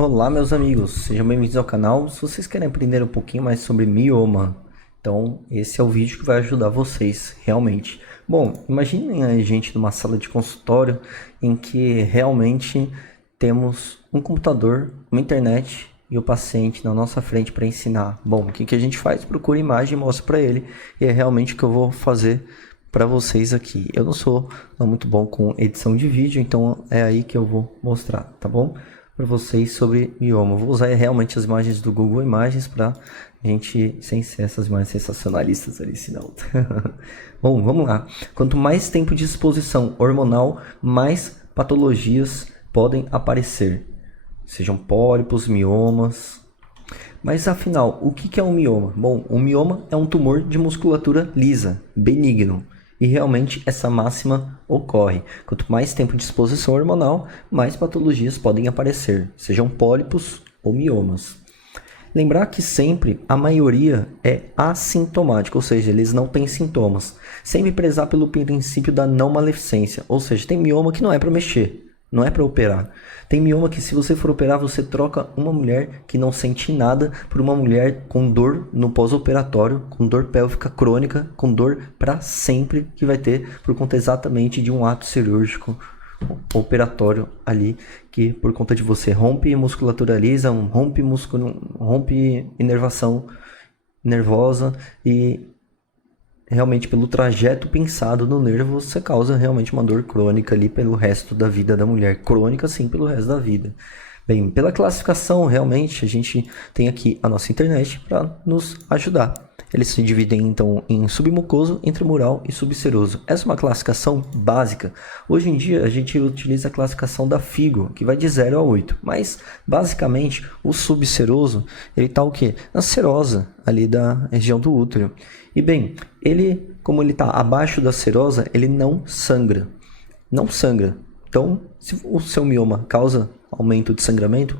Olá, meus amigos, sejam bem-vindos ao canal. Se vocês querem aprender um pouquinho mais sobre mioma, então esse é o vídeo que vai ajudar vocês, realmente. Bom, imaginem a gente numa sala de consultório em que realmente temos um computador, uma internet e o paciente na nossa frente para ensinar. Bom, o que a gente faz? Procura imagem e mostra para ele, e é realmente o que eu vou fazer para vocês aqui. Eu não sou muito bom com edição de vídeo, então é aí que eu vou mostrar, tá bom? Para vocês sobre mioma. Vou usar realmente as imagens do Google Imagens para a gente, sem ser essas imagens sensacionalistas ali, senão. Bom, vamos lá. Quanto mais tempo de exposição hormonal, mais patologias podem aparecer. Sejam pólipos, miomas. Mas afinal, o que é um mioma? Bom, um mioma é um tumor de musculatura lisa, benigno. E realmente essa máxima ocorre. Quanto mais tempo de exposição hormonal, mais patologias podem aparecer, sejam pólipos ou miomas. Lembrar que sempre a maioria é assintomática, ou seja, eles não têm sintomas. Sempre prezar pelo princípio da não maledicência, ou seja, tem mioma que não é para mexer. Não é para operar. Tem mioma que se você for operar, você troca uma mulher que não sente nada por uma mulher com dor no pós-operatório, com dor pélvica crônica, com dor para sempre que vai ter por conta exatamente de um ato cirúrgico operatório ali, que por conta de você rompe musculatura lisa, rompe inervação nervosa e realmente pelo trajeto pensado no nervo, você causa realmente uma dor crônica ali pelo resto da vida da mulher. Crônica, sim, pelo resto da vida. Bem, pela classificação, realmente, a gente tem aqui a nossa internet para nos ajudar. Eles se dividem, então, em submucoso, intramural e subseroso. Essa é uma classificação básica. Hoje em dia, a gente utiliza a classificação da FIGO, que vai de 0 a 8. Mas, basicamente, o subseroso, ele está o quê? Na serosa, ali da região do útero. E, bem, ele, como ele está abaixo da serosa, ele não sangra. Não sangra. Então, se o seu mioma causa aumento de sangramento,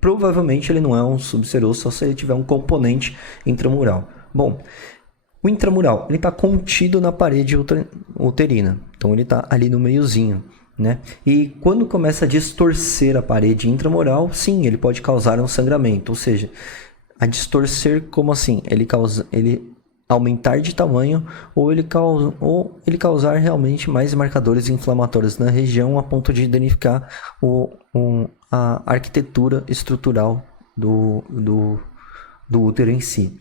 provavelmente ele não é um subseroso, só se ele tiver um componente intramural. Bom, o intramural, ele está contido na parede uterina, então ele está ali no meiozinho, né? E quando começa a distorcer a parede intramural, sim, ele pode causar um sangramento, ou seja, a distorcer como assim? Ele aumentar de tamanho ou ele causar realmente mais marcadores inflamatórios na região a ponto de danificar a arquitetura estrutural do útero em si.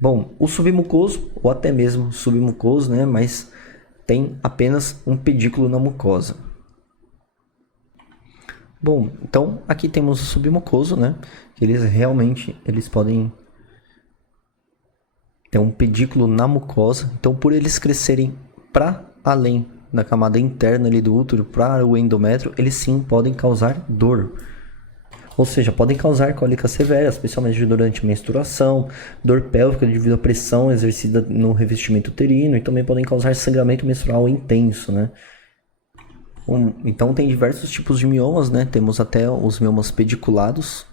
Bom, o submucoso, ou até mesmo submucoso, né, mas tem apenas um pedículo na mucosa. Bom, então aqui temos o submucoso, né, que eles podem ter um pedículo na mucosa, então por eles crescerem para além da camada interna ali do útero, para o endométrio, eles sim podem causar dor. Ou seja, podem causar cólicas severas, especialmente durante a menstruação, dor pélvica devido à pressão exercida no revestimento uterino, e também podem causar sangramento menstrual intenso, né? Então tem diversos tipos de miomas, né? Temos até os miomas pediculados,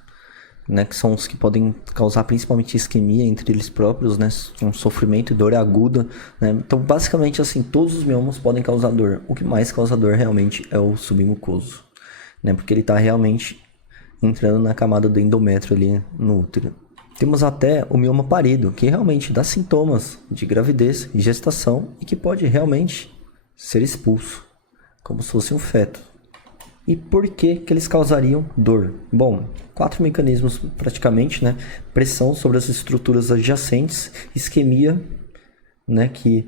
né, que são os que podem causar principalmente isquemia entre eles próprios, né, um sofrimento e dor aguda, né? Então basicamente assim, todos os miomas podem causar dor. O que mais causa dor realmente é o submucoso, né, porque ele está realmente entrando na camada do endométrio ali no útero. Temos até o mioma párido, que realmente dá sintomas de gravidez e gestação e que pode realmente ser expulso, como se fosse um feto. E por que eles causariam dor? Bom, 4 mecanismos praticamente, né? Pressão sobre as estruturas adjacentes, isquemia, né? Que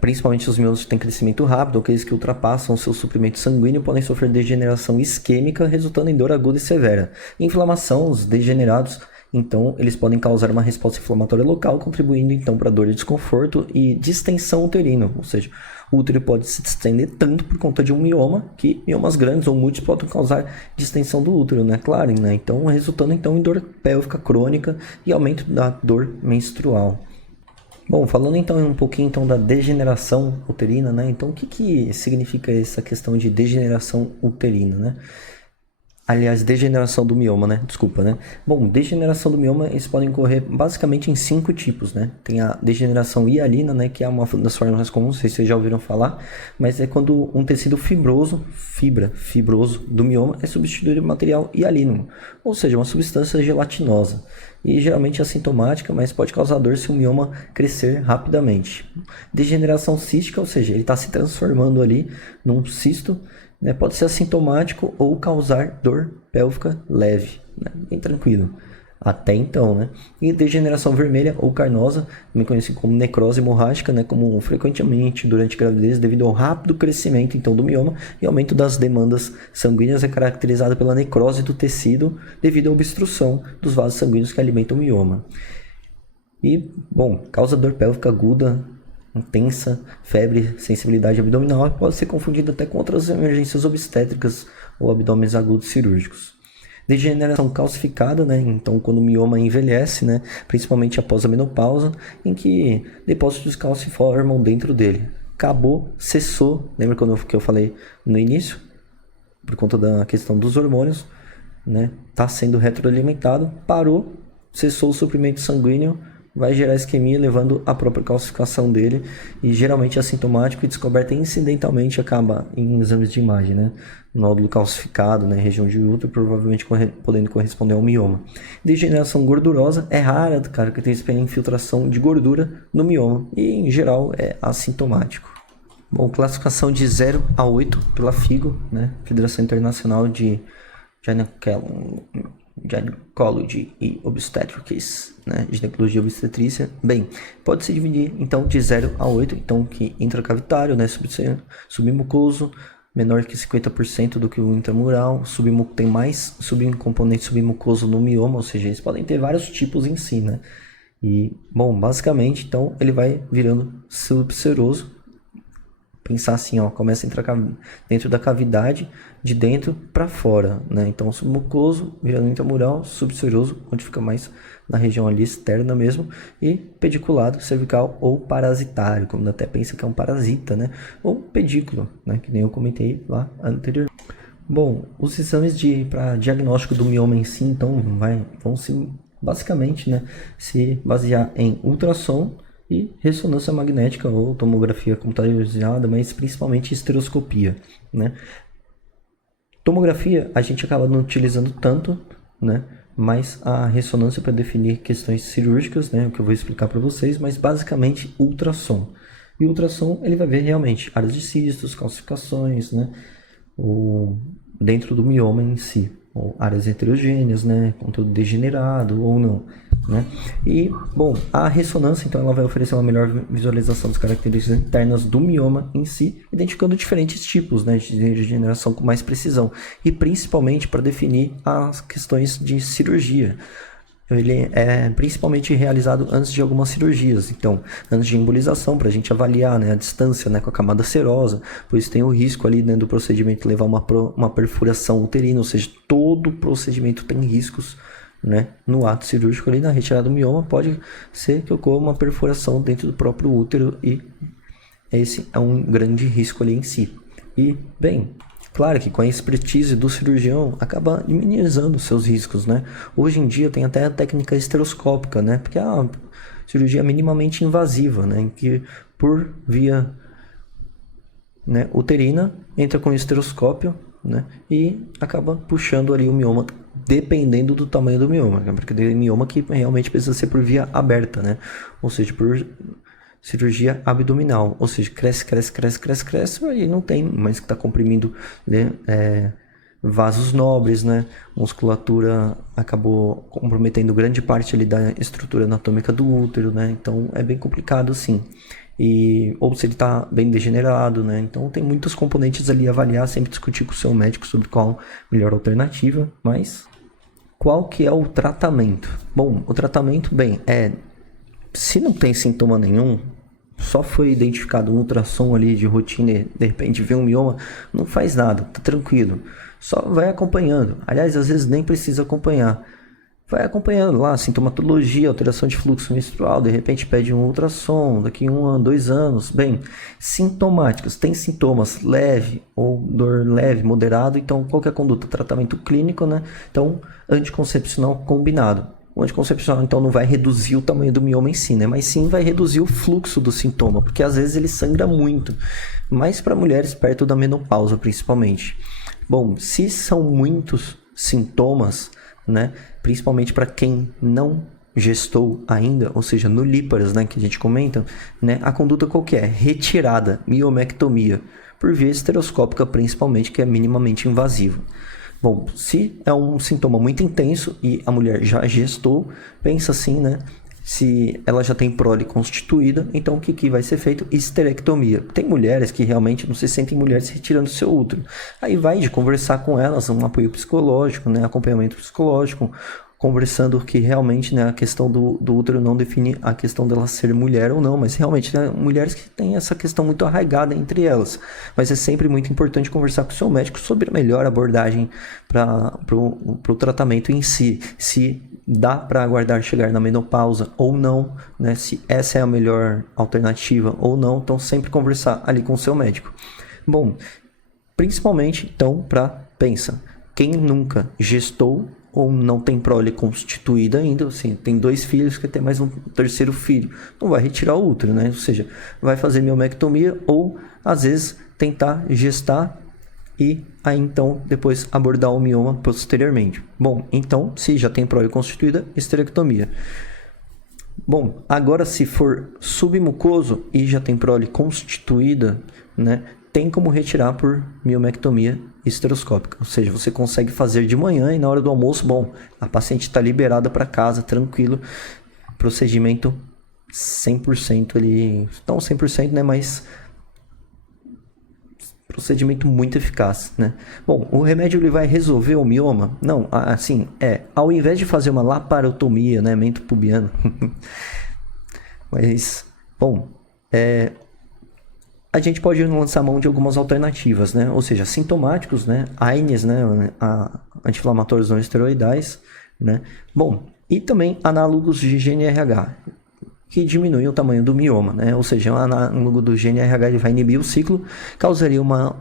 principalmente os miomas têm crescimento rápido, aqueles que ultrapassam seu suprimento sanguíneo podem sofrer degeneração isquêmica, resultando em dor aguda e severa. Inflamação, os degenerados, então eles podem causar uma resposta inflamatória local, contribuindo então para dor e desconforto e distensão uterina, ou seja, o útero pode se distender tanto por conta de um mioma, que miomas grandes ou múltiplos podem causar distensão do útero, né? Claro, né? Então, resultando então em dor pélvica crônica e aumento da dor menstrual. Bom, falando então um pouquinho então da degeneração uterina, né? Então, o que significa essa questão de degeneração uterina, né? Aliás, degeneração do mioma, né? Desculpa, né? Bom, degeneração do mioma, eles podem ocorrer basicamente em 5 tipos, né? Tem a degeneração hialina, né? Que é uma das formas mais comuns, não sei se vocês já ouviram falar, mas é quando um tecido fibroso do mioma é substituído por material hialino, ou seja, uma substância gelatinosa. E geralmente é assintomática, mas pode causar dor se o mioma crescer rapidamente. Degeneração cística, ou seja, ele está se transformando ali num cisto, né? Pode ser assintomático ou causar dor pélvica leve, né? Bem tranquilo. Até então, né? E degeneração vermelha ou carnosa, também conhecida como necrose hemorrágica, né? Como frequentemente durante a gravidez, devido ao rápido crescimento então do mioma e aumento das demandas sanguíneas, é caracterizada pela necrose do tecido devido à obstrução dos vasos sanguíneos que alimentam o mioma. E, bom, causa dor pélvica aguda, intensa, febre, sensibilidade abdominal, pode ser confundida até com outras emergências obstétricas ou abdômenes agudos cirúrgicos. Degeneração calcificada, né? Então, quando o mioma envelhece, né? Principalmente após a menopausa, em que depósitos de cálcio se formam dentro dele. Acabou, cessou. Lembra que eu falei no início? Por conta da questão dos hormônios, né? Está sendo retroalimentado, parou, cessou o suprimento sanguíneo, vai gerar isquemia, levando à própria calcificação dele, e geralmente é assintomático e descoberta incidentalmente, acaba em exames de imagem, né? Nódulo calcificado, né? Região de útero, provavelmente podendo corresponder ao mioma. Degeneração gordurosa é rara, cara, que tem infiltração de gordura no mioma, e em geral é assintomático. Bom, classificação de 0 a 8 pela FIGO, né? Federação Internacional de Gynecology e Obstetrics, né? Ginecologia e obstetrícia. Bem, pode se dividir então de 0 a 8, então que intracavitário, né? Submucoso, menor que 50% do que o intramural. Tem mais componente submucoso no mioma, ou seja, eles podem ter vários tipos em si, né? E, bom, basicamente, então, ele vai virando subseroso. Pensar assim, ó, começa a entrar dentro da cavidade, de dentro para fora, né? Então, submucoso, virando intramural, subseroso, onde fica mais na região ali externa mesmo, e pediculado, cervical ou parasitário, como até pensa que é um parasita, né? Ou pedículo, né? Que nem eu comentei lá anterior. Bom, os exames para diagnóstico do mioma em si, então, vão se basicamente, né, se basear em ultrassom e ressonância magnética ou tomografia computadorizada, mas principalmente estereoscopia, né? Tomografia a gente acaba não utilizando tanto, né? Mas a ressonância para definir questões cirúrgicas, né? O que eu vou explicar para vocês, mas basicamente ultrassom. E o ultrassom ele vai ver realmente áreas de cistos, calcificações, né? Dentro do mioma em si, ou áreas heterogêneas, né? Conteúdo degenerado ou não, né? E, bom, a ressonância, então, ela vai oferecer uma melhor visualização das características internas do mioma em si, identificando diferentes tipos, né, de degeneração com mais precisão, e principalmente para definir as questões de cirurgia. Ele é principalmente realizado antes de algumas cirurgias, então, antes de embolização, para a gente avaliar, né, a distância, né, com a camada serosa, pois tem o risco ali, né, do procedimento levar uma perfuração uterina, ou seja, todo procedimento tem riscos, né, no ato cirúrgico ali na retirada do mioma, pode ser que ocorra uma perfuração dentro do próprio útero, e esse é um grande risco ali em si. E, bem, claro que com a expertise do cirurgião acaba minimizando os seus riscos, né? Hoje em dia tem até a técnica estereoscópica, né? Porque é uma cirurgia minimamente invasiva, né? Em que por via, né, uterina entra com o estereoscópio, né? E acaba puxando ali o mioma, dependendo do tamanho do mioma, né? Porque tem mioma que realmente precisa ser por via aberta, né? Ou seja, por cirurgia abdominal, ou seja, cresce, e não tem, mas que está comprimindo, né, vasos nobres, né, musculatura acabou comprometendo grande parte ali da estrutura anatômica do útero, né, então é bem complicado sim, ou se ele está bem degenerado, né, então tem muitos componentes ali a avaliar, sempre discutir com o seu médico sobre qual a melhor alternativa, mas qual que é o tratamento? Bom, o tratamento, se não tem sintoma nenhum, só foi identificado um ultrassom ali de rotina e de repente vê um mioma, não faz nada, tá tranquilo. Só vai acompanhando. Aliás, às vezes nem precisa acompanhar. vai acompanhando lá, sintomatologia, alteração de fluxo menstrual, de repente pede um ultrassom, daqui 1 ano, 2 anos. Bem, sintomáticos, tem sintomas leve ou dor leve, moderado, então qual que é a conduta? Tratamento clínico, né? Então, anticoncepcional combinado. O anticoncepcional, então, não vai reduzir o tamanho do mioma em si, né? Mas sim vai reduzir o fluxo do sintoma, porque às vezes ele sangra muito, mas para mulheres perto da menopausa, principalmente. Bom, se são muitos sintomas, né? Principalmente para quem não gestou ainda, ou seja, nulíparas, né, que a gente comenta, né? A conduta qual que é? Retirada, miomectomia, por via estereoscópica principalmente, que é minimamente invasivo. Bom, se é um sintoma muito intenso e a mulher já gestou, pensa assim, né? Se ela já tem prole constituída, então o que vai ser feito? Esterectomia. Tem mulheres que realmente não se sentem mulheres retirando seu útero. Aí vai de conversar com elas, um apoio psicológico, né? Acompanhamento psicológico, conversando que realmente, né, a questão do útero não define a questão dela ser mulher ou não, mas realmente, né, mulheres que têm essa questão muito arraigada entre elas. Mas é sempre muito importante conversar com o seu médico sobre a melhor abordagem para o tratamento em si. Se dá para aguardar chegar na menopausa ou não, né, se essa é a melhor alternativa ou não, então sempre conversar ali com o seu médico. Bom, principalmente, então, pensa, quem nunca gestou ou não tem prole constituída ainda, assim, tem 2 filhos, quer ter mais um terceiro filho, não vai retirar o útero, né? Ou seja, vai fazer miomectomia ou, às vezes, tentar gestar e aí, então, depois abordar o mioma posteriormente. Bom, então, se já tem prole constituída, esterectomia. Bom, agora se for submucoso e já tem prole constituída, né, tem como retirar por miomectomia esteroscópica. Ou seja, você consegue fazer de manhã e na hora do almoço, bom, a paciente está liberada para casa, tranquilo, procedimento 100% ali, não 100%, né, mas procedimento muito eficaz, né? Bom, o remédio ele vai resolver o mioma? Não, assim, ao invés de fazer uma laparotomia, né, mento pubiano, mas, bom, a gente pode lançar mão de algumas alternativas, né? Ou seja, sintomáticos, né? AINES, né? Anti-inflamatórios não esteroidais, né? Bom, e também análogos de GNRH, que diminuem o tamanho do mioma, né? Ou seja, o análogo do GNRH ele vai inibir o ciclo, causaria uma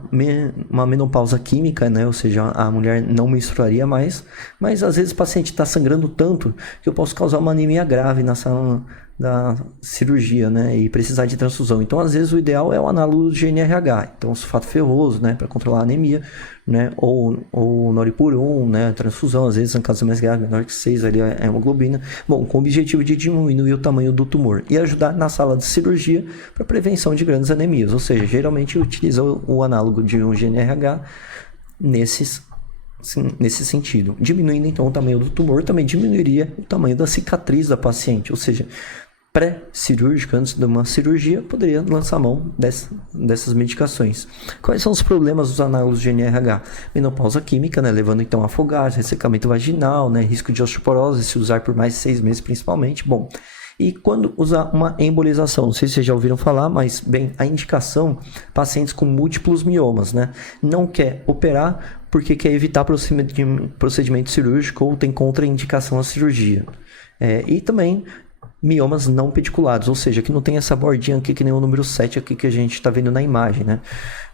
menopausa química, né? Ou seja, a mulher não menstruaria mais, mas às vezes o paciente está sangrando tanto que eu posso causar uma anemia grave na sala da cirurgia, né, e precisar de transfusão. Então, às vezes, o ideal é o análogo do GNRH, então, sulfato ferroso, né, para controlar a anemia, né, ou noripurum, né, transfusão, às vezes, em casos mais graves, menor que 6, ali é hemoglobina, bom, com o objetivo de diminuir o tamanho do tumor e ajudar na sala de cirurgia para prevenção de grandes anemias, ou seja, geralmente utiliza o análogo de um GNRH nesse sentido. Diminuindo, então, o tamanho do tumor, também diminuiria o tamanho da cicatriz da paciente, ou seja, pré-cirúrgica, antes de uma cirurgia, poderia lançar mão dessas medicações. Quais são os problemas dos análogos de GNRH? Menopausa química, né, levando então a afogar, ressecamento vaginal, né, risco de osteoporose, se usar por mais de 6 meses principalmente. Bom, e quando usar uma embolização, não sei se vocês já ouviram falar, mas bem, a indicação, pacientes com múltiplos miomas, né, não quer operar porque quer evitar procedimento cirúrgico ou tem contraindicação à cirurgia. E também miomas não pediculados, ou seja, que não tem essa bordinha aqui que nem o número 7 aqui que a gente está vendo na imagem, né?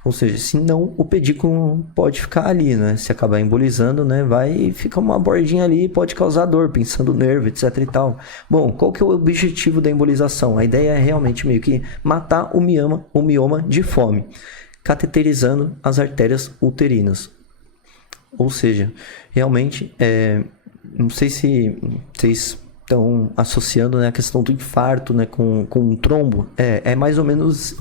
Ou seja, senão o pedículo pode ficar ali, né? Se acabar embolizando, né? Vai e fica uma bordinha ali e pode causar dor, pensando no nervo, etc e tal. Bom, qual que é o objetivo da embolização? A ideia é realmente meio que matar o mioma de fome, cateterizando as artérias uterinas. Ou seja, realmente, não sei se vocês estão associando, né, a questão do infarto, né, com um trombo. É mais ou menos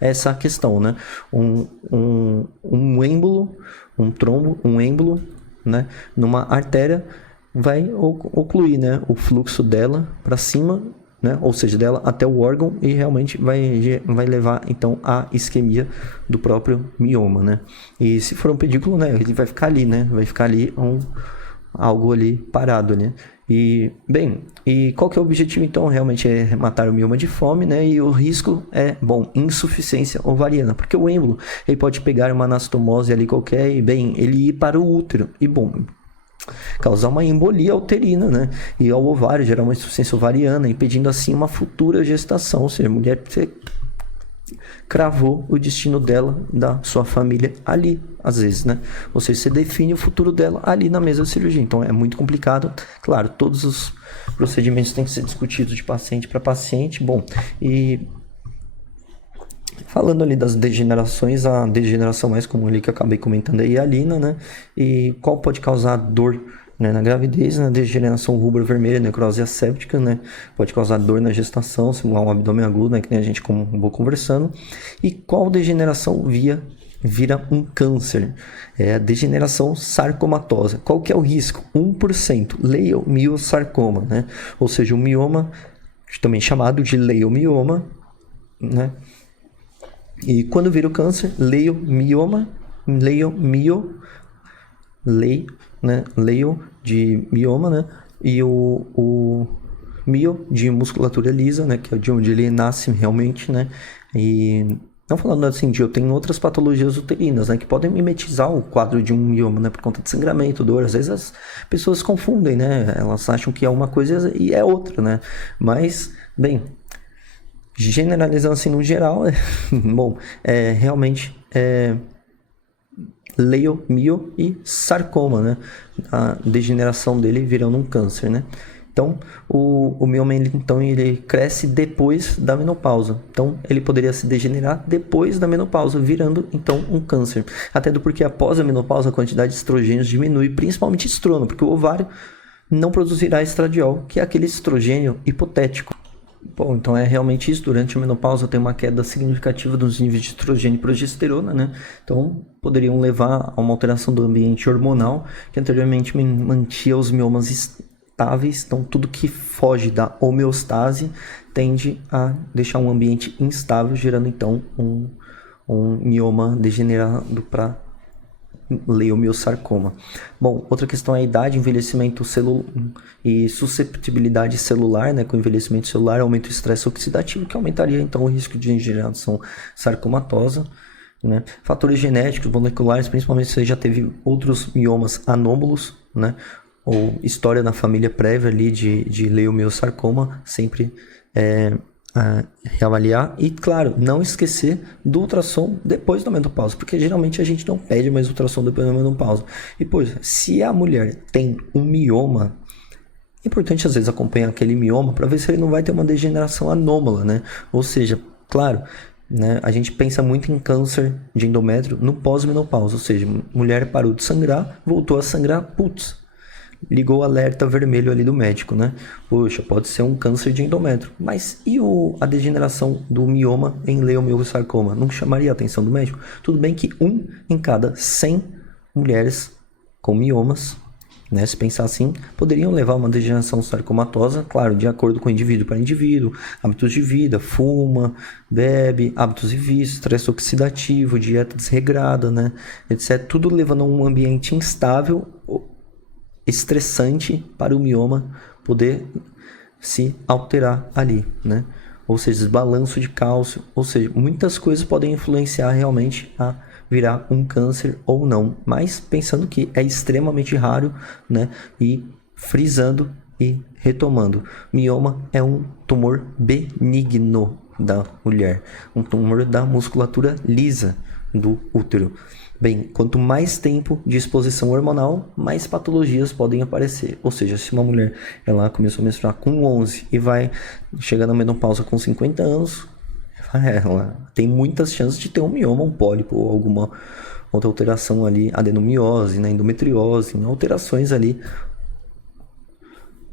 essa questão, né? Um êmbolo, um trombo, um êmbolo, né, numa artéria vai ocluir, né, o fluxo dela para cima, né, ou seja, dela até o órgão e realmente vai levar então à isquemia do próprio mioma, né? E se for um pedículo, né, ele vai ficar ali, né? Vai ficar ali algo ali parado, né? E, bem, e qual que é o objetivo então? Realmente é matar o mioma de fome, né? E o risco é, bom, insuficiência ovariana, porque o êmbolo, ele pode pegar uma anastomose ali qualquer e, bem, ele ir para o útero. E, bom, causar uma embolia uterina, né? E ao ovário, gerar uma insuficiência ovariana, impedindo assim uma futura gestação. Ou seja, a mulher você cravou o destino dela, da sua família ali, às vezes, né? Ou seja, você define o futuro dela ali na mesa da cirurgia. Então é muito complicado. Claro, todos os procedimentos têm que ser discutidos de paciente para paciente. Bom, e falando ali das degenerações, a degeneração mais comum ali que eu acabei comentando aí é a lina, né? E qual pode causar dor, né, na gravidez, né? Degeneração rubro-vermelha, necrose asséptica, né? Pode causar dor na gestação, simular um abdômen agudo, né? Que nem a gente vou conversando. E qual degeneração vira um câncer? É a degeneração sarcomatosa. Qual que é o risco? 1%, leiomiosarcoma, né? Ou seja, o mioma, também chamado de leiomioma, né? E quando vira o câncer, leiomioma, né? Leio de mioma, né? E o mio de musculatura lisa, né? Que é de onde ele nasce realmente, né? E não falando assim de eu tenho outras patologias uterinas, né? Que podem mimetizar o quadro de um mioma, né? Por conta de sangramento, dor. Às vezes as pessoas confundem, né? Elas acham que é uma coisa e é outra, né? Mas, bem, generalizando assim no geral, bom, realmente leio, e sarcoma, né? A degeneração dele virando um câncer, né? Então, o mioma, ele cresce depois da menopausa. Então, ele poderia se degenerar depois da menopausa, virando, então, um câncer. Até porque após a menopausa, a quantidade de estrogênios diminui, principalmente estrona, porque o ovário não produzirá estradiol, que é aquele estrogênio hipotético. Bom, então é realmente isso. Durante a menopausa tem uma queda significativa dos níveis de estrogênio e progesterona, né? Então poderiam levar a uma alteração do ambiente hormonal, que anteriormente mantinha os miomas estáveis. Então tudo que foge da homeostase tende a deixar um ambiente instável, gerando então um mioma degenerado para leiomiosarcoma. Bom, outra questão é a idade, envelhecimento celular e susceptibilidade celular, né? Com envelhecimento celular aumenta o estresse oxidativo, que aumentaria então o risco de degeneração sarcomatosa, né? Fatores genéticos, moleculares, principalmente se você já teve outros miomas anômalos, né? Ou história na família prévia ali de leiomiosarcoma, sempre reavaliar. E claro, não esquecer do ultrassom depois da menopausa, porque geralmente a gente não pede mais ultrassom depois da menopausa. E pois, se a mulher tem um mioma, é importante às vezes acompanhar aquele mioma para ver se ele não vai ter uma degeneração anômala, né? Ou seja, claro, né, a gente pensa muito em câncer de endométrio no pós-menopausa, ou seja, mulher parou de sangrar, voltou a sangrar, putz, ligou o alerta vermelho ali do médico, né? Poxa, pode ser um câncer de endométrio. Mas e a degeneração do mioma em leiomiosarcoma? Não chamaria a atenção do médico? Tudo bem que 1 em cada 100 mulheres com miomas, né, se pensar assim, poderiam levar a uma degeneração sarcomatosa, claro, de acordo com indivíduo para indivíduo, hábitos de vida, fuma, bebe, hábitos e vícios, estresse oxidativo, dieta desregrada, né, etc. Tudo levando a um ambiente instável, estressante para o mioma poder se alterar ali, né? Ou seja, desbalanço de cálcio, ou seja, muitas coisas podem influenciar realmente a virar um câncer ou não, mas pensando que é extremamente raro, né? E frisando e retomando, mioma é um tumor benigno da mulher, um tumor da musculatura lisa do útero. Bem, quanto mais tempo de exposição hormonal, mais patologias podem aparecer. Ou seja, se uma mulher ela começou a menstruar com 11 e vai chegar na menopausa com 50 anos, ela tem muitas chances de ter um mioma, um pólipo ou alguma outra alteração ali, adenomiose, né, endometriose, alterações ali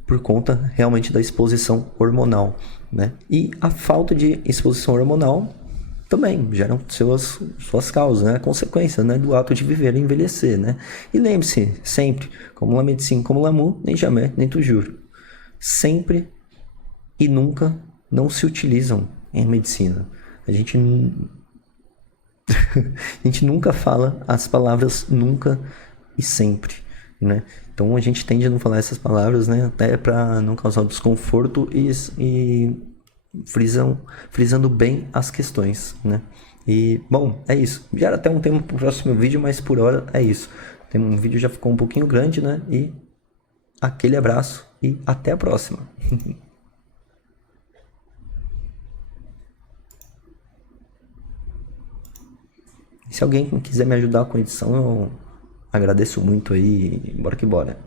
por conta realmente da exposição hormonal, né? E a falta de exposição hormonal também geram suas causas, né? Consequências, né? Do ato de viver e envelhecer, né? E lembre-se, sempre, como la médecine, como l'amour, nem jamais, nem toujours. Sempre e nunca não se utilizam em medicina. A gente nunca fala as palavras nunca e sempre, né? Então a gente tende a não falar essas palavras, né? Até para não causar desconforto e frisando bem as questões, né? E, bom, é isso. Já era até um tema para o próximo vídeo, mas por hora é isso. O vídeo já ficou um pouquinho grande, né? E aquele abraço e até a próxima. Se alguém quiser me ajudar com edição, eu agradeço muito aí. Bora que bora.